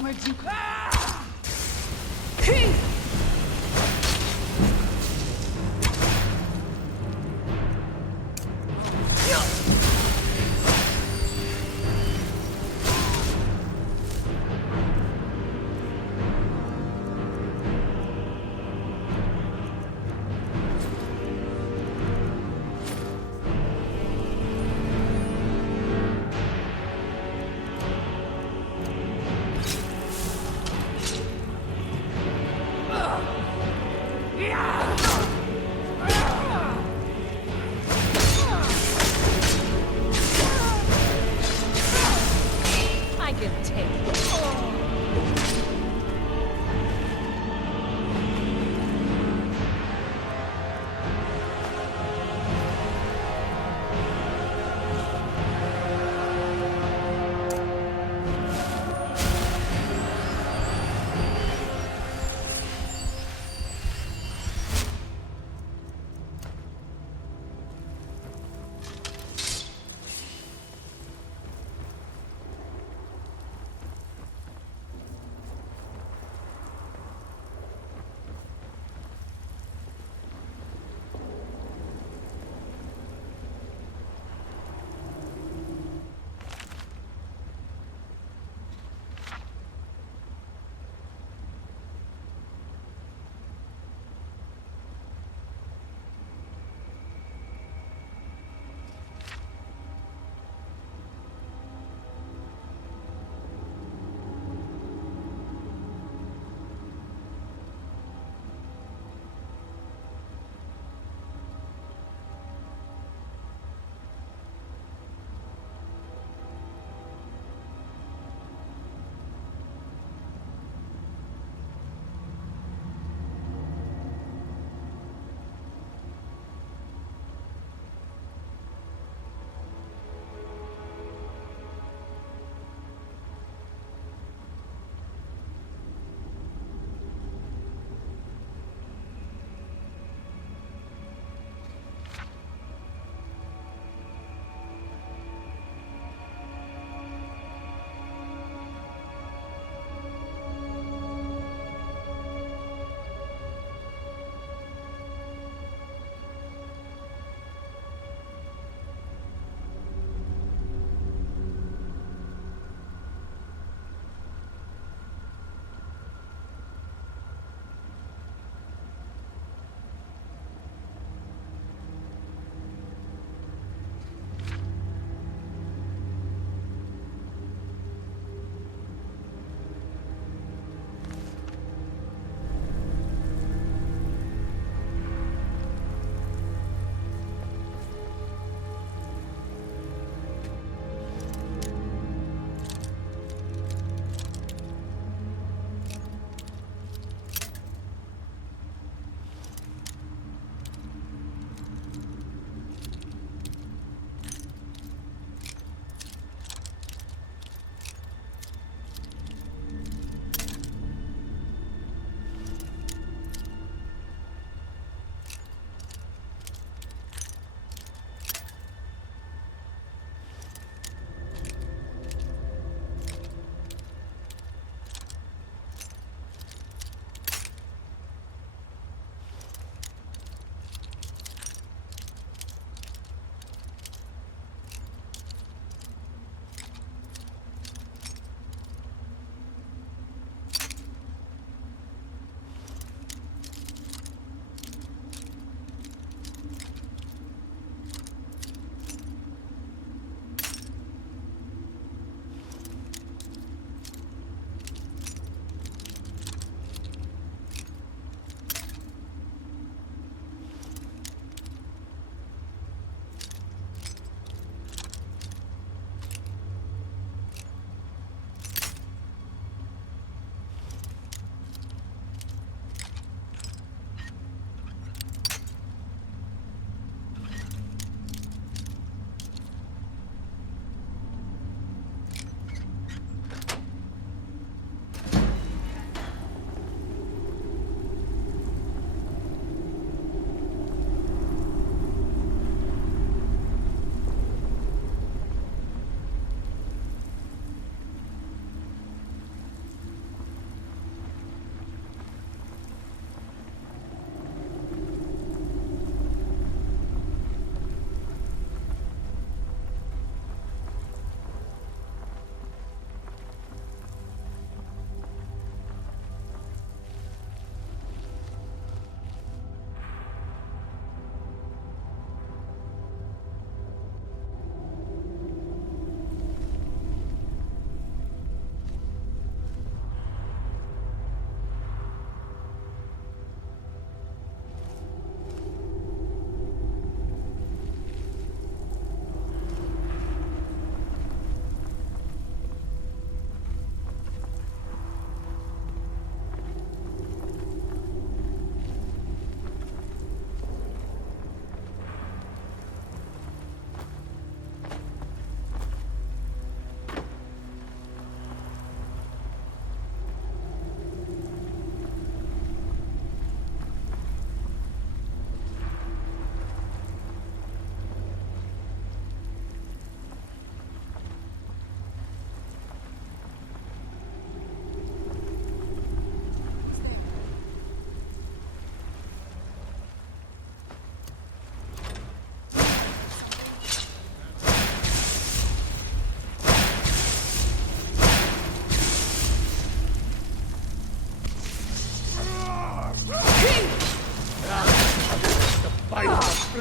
Where'd you...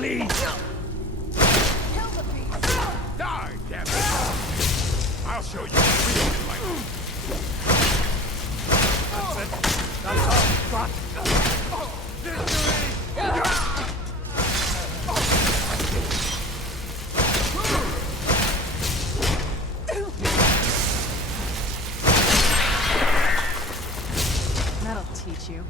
please! Kill the beast! Die, damn it! I'll show you what real like. That's it. That's all. Got victory! That'll teach you.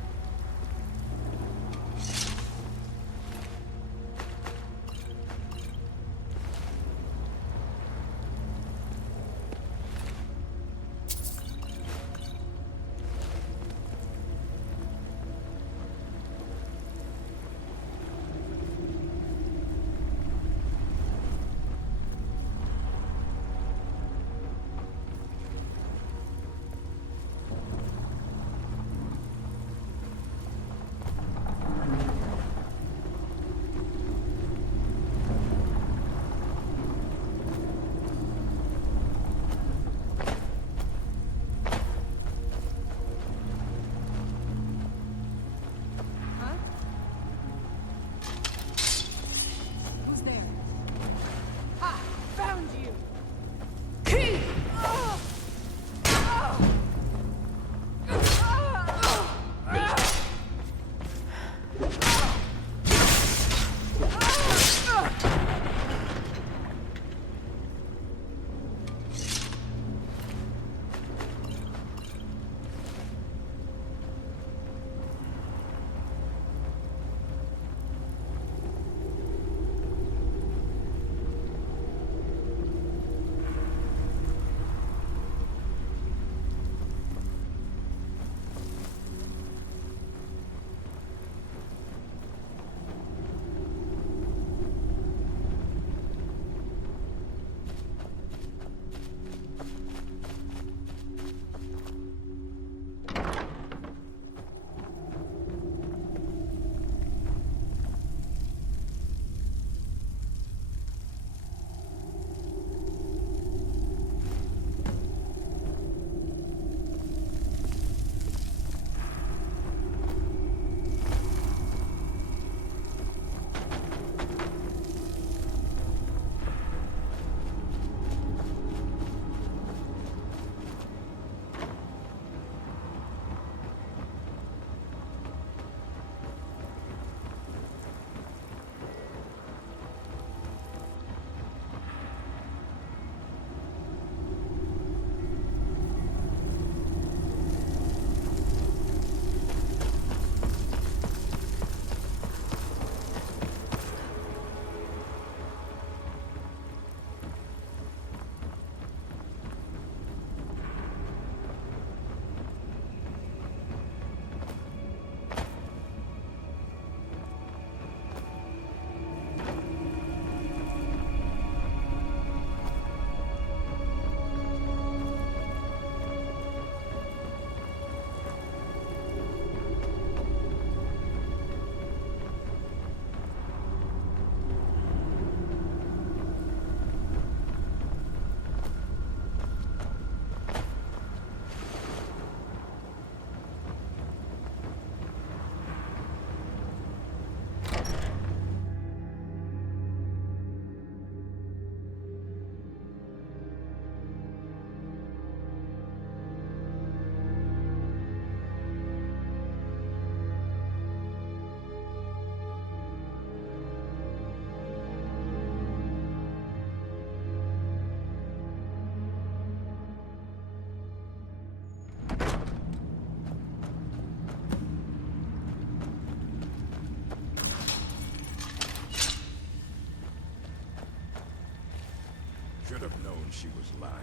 Should have known she was lying.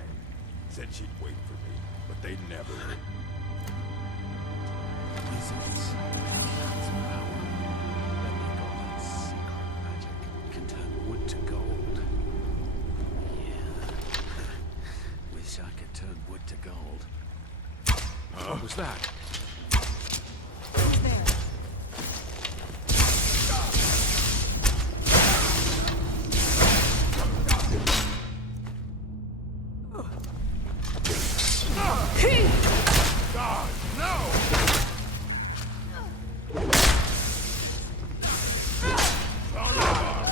Said she'd wait for me, but they never. Wizards have lots of power. But they got that secret magic. Can turn wood to gold. Yeah. Wish I could turn wood to gold. What was that? Who's there? God, no! Son of a...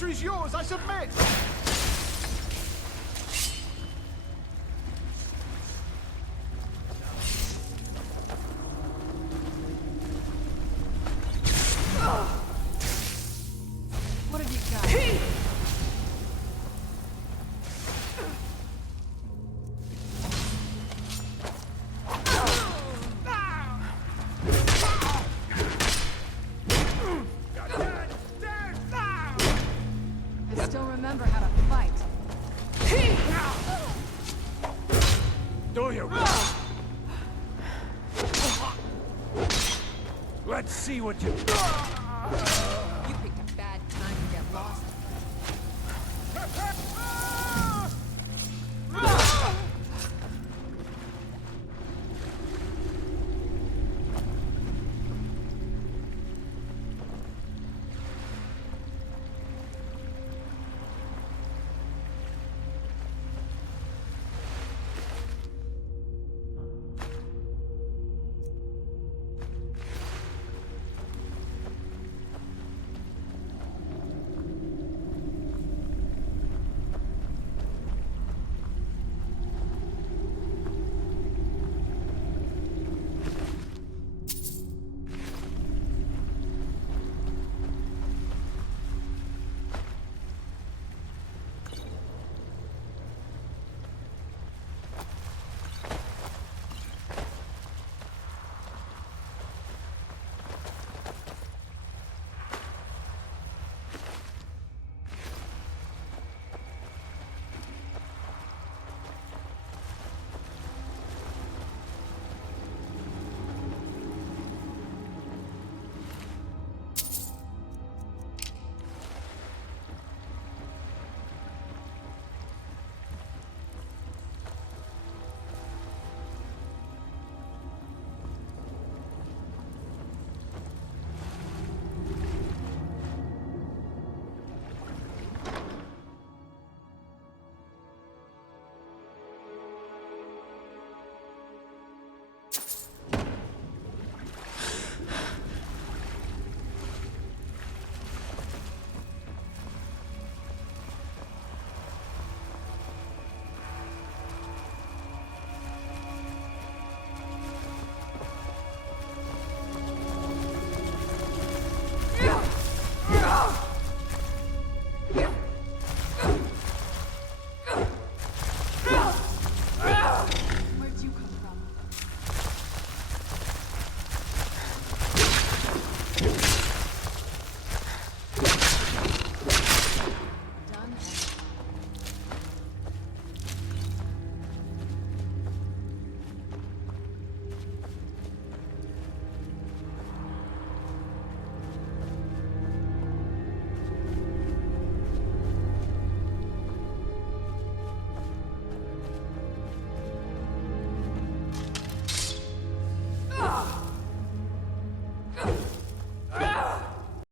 Victory's yours, I submit! What have you got? I still remember how to fight. Do you? Let's see what you...